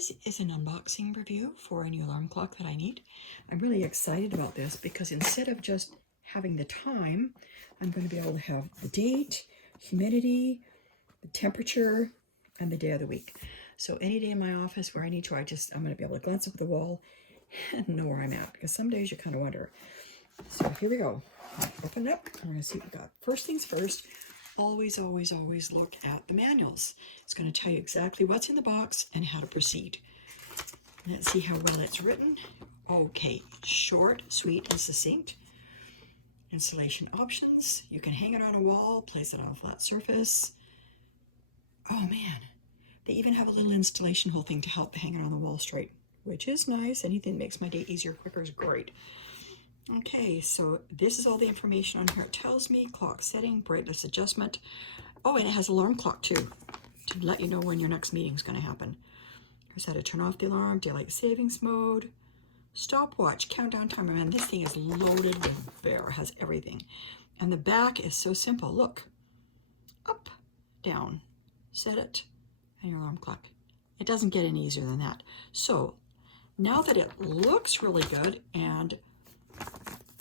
This is an unboxing review for a new alarm clock that I need. I'm really excited about this because instead of just having the time, I'm going to be able to have the date, humidity, the temperature, and the day of the week. So any day in my office where I need to, I'm going to be able to glance up at the wall and know where I'm at, because some days you kind of wonder. So here we go. Open it up. We're going to see what we got. First things first, always look at the manuals. It's going to tell you exactly what's in the box and how to proceed. Let's see how well it's written. Okay, short, sweet, and succinct. Installation options. You can hang it on a wall, place it on a flat surface. Oh man, they even have a little installation hole thing to help hang it on the wall straight, which is nice. Anything that makes my day easier, quicker is great. Okay, so this is all the information on here. It tells me clock setting, brightness adjustment. Oh, and it has alarm clock too, to let you know when your next meeting is going to happen. Here's how to turn off the alarm, daylight savings mode, stopwatch, countdown timer. Man, this thing is loaded with bear, has everything. And the back is so simple. Look, up, down, set it, and your alarm clock. It doesn't get any easier than that. So now that it looks really good and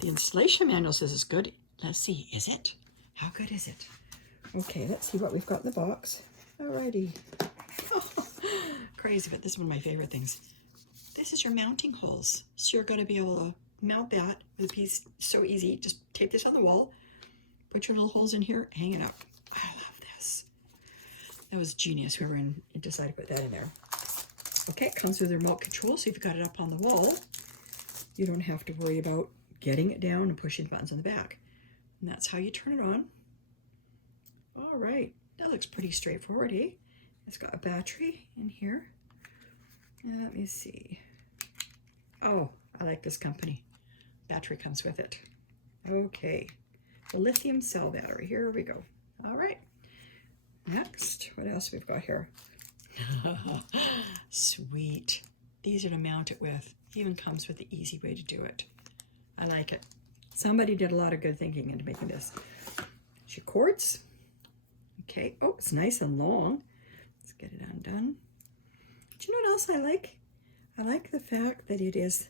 the installation manual says it's good, let's see, is it? How good is it? Okay, let's see what we've got in the box. Alrighty. Crazy, but this is one of my favorite things. This is your mounting holes. So you're going to be able to mount that with a piece so easy. Just tape this on the wall, put your little holes in here, hang it up. I love this. That was genius, whoever decided to put that in there. Okay, it comes with a remote control, so if you've got it up on the wall, you don't have to worry about getting it down and pushing the buttons on the back. And that's how you turn it on. All right, that looks pretty straightforward, eh? It's got a battery in here. Let me see. Oh, I like this company. Battery comes with it. Okay, the lithium cell battery. Here we go. All right. Next, what else we've got here? Sweet. These are to mount it with. Even comes with the easy way to do it. I like it. Somebody did a lot of good thinking into making this. It's your cords. Okay. Oh, it's nice and long. Let's get it undone. Do you know what else I like? I like the fact that it is,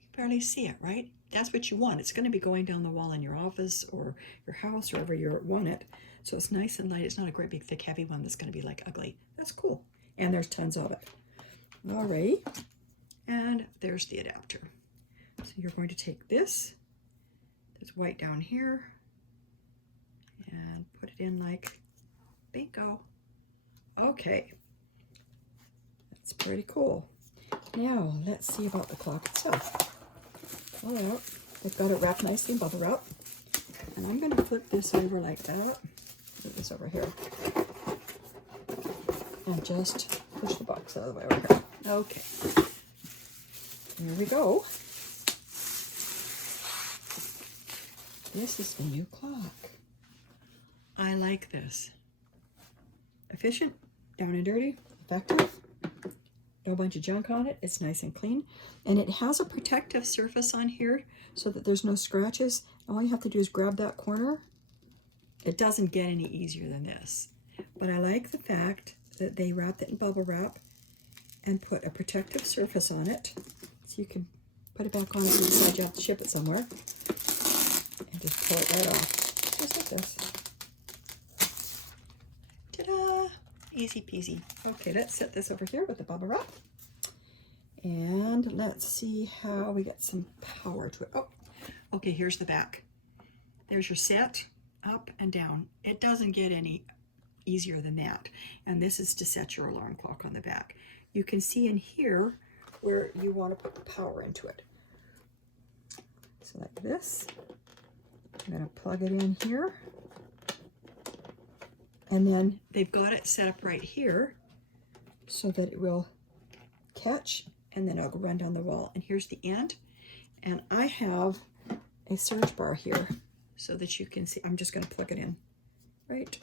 you barely see it, right? That's what you want. It's going to be going down the wall in your office or your house or wherever you want it. So it's nice and light. It's not a great big thick heavy one that's going to be like ugly. That's cool. And there's tons of it. All right. And there's the adapter. So you're going to take this, that's white down here, and put it in like bingo. Okay. That's pretty cool. Now, let's see about the clock itself. Pull it out. They've got it wrapped nicely in bubble wrap. And I'm going to flip this over like that. Put this over here. And just push the box out of the way over here. Okay. Here we go. This is the new clock. I like this. Efficient, down and dirty, effective. No bunch of junk on it. It's nice and clean. And it has a protective surface on here so that there's no scratches. All you have to do is grab that corner. It doesn't get any easier than this. But I like the fact that they wrapped it in bubble wrap and put a protective surface on it. So you can put it back on if you decide you have to ship it somewhere. And just pull it right off. Just like this. Ta-da! Easy peasy. Okay, let's set this over here with the bubble wrap. And let's see how we get some power to it. Oh, okay, here's the back. There's your set, up and down. It doesn't get any easier than that. And this is to set your alarm clock on the back. You can see in here where you want to put the power into it. So like this. I'm going to plug it in here. And then they've got it set up right here so that it will catch, and then I'll go run down the wall. And here's the end. And I have a surge bar here so that you can see. I'm just going to plug it in. Right.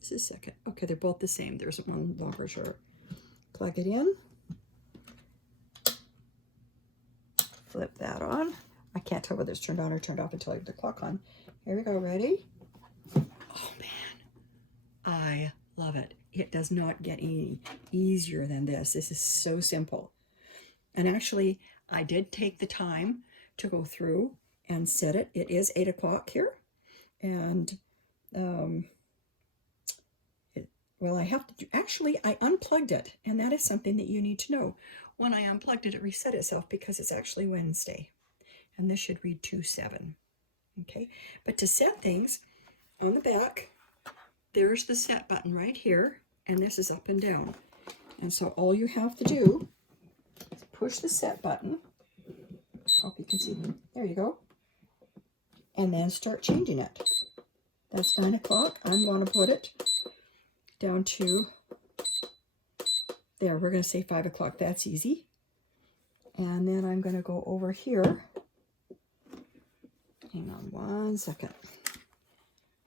Just a second. Okay, they're both the same. There's one longer, short. Plug it in. Flip that on. I can't tell whether it's turned on or turned off until I have the clock on. Here we go. Ready? Oh man, I love it. It does not get any easier than this. This is so simple. And actually, I did take the time to go through and set it. It is 8 o'clock here. And, well, I have to, actually, I unplugged it. And that is something that you need to know. When I unplugged it, it reset itself because it's actually Wednesday. And this should read 2/7. Okay, but to set things on the back, there's the set button right here. And this is up and down. And so all you have to do is push the set button. Hope you can see. There you go. And then start changing it. That's 9 o'clock. I'm going to put it down to there. We're going to say 5 o'clock. That's easy. And then I'm going to go over here. Hang on one second.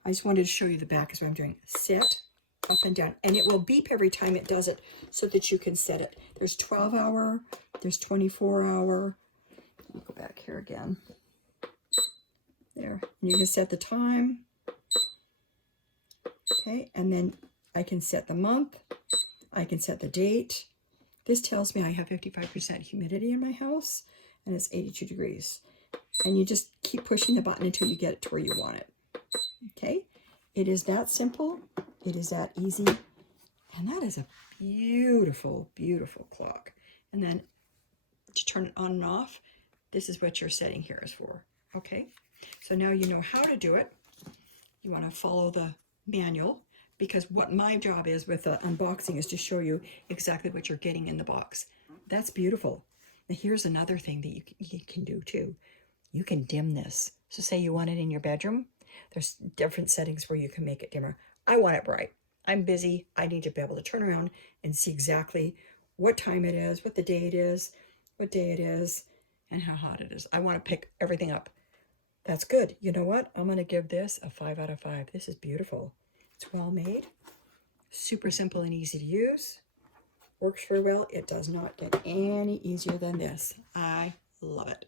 I just wanted to show you the back is what I'm doing. Set, up and down. And it will beep every time it does it so that you can set it. There's 12-hour. There's 24-hour. I'll go back here again. There. And you can set the time. Okay. And then I can set the month. I can set the date. This tells me I have 55% humidity in my house. And it's 82 degrees. And you just keep pushing the button until you get it to where you want it. Okay, it is that simple. It is that easy. And that is a beautiful, beautiful clock. And then to turn it on and off, this is what your setting here is for. Okay, so now you know how to do it. You want to follow the manual, because what my job is with the unboxing is to show you exactly what you're getting in the box. That's beautiful. Now here's another thing that you can do too. You can dim this. So say you want it in your bedroom. There's different settings where you can make it dimmer. I want it bright. I'm busy. I need to be able to turn around and see exactly what time it is, what the date is, what day it is, and how hot it is. I want to pick everything up. That's good. You know what? I'm going to give this a 5 out of 5. This is beautiful. It's well made, super simple and easy to use. Works very well. It does not get any easier than this. I love it.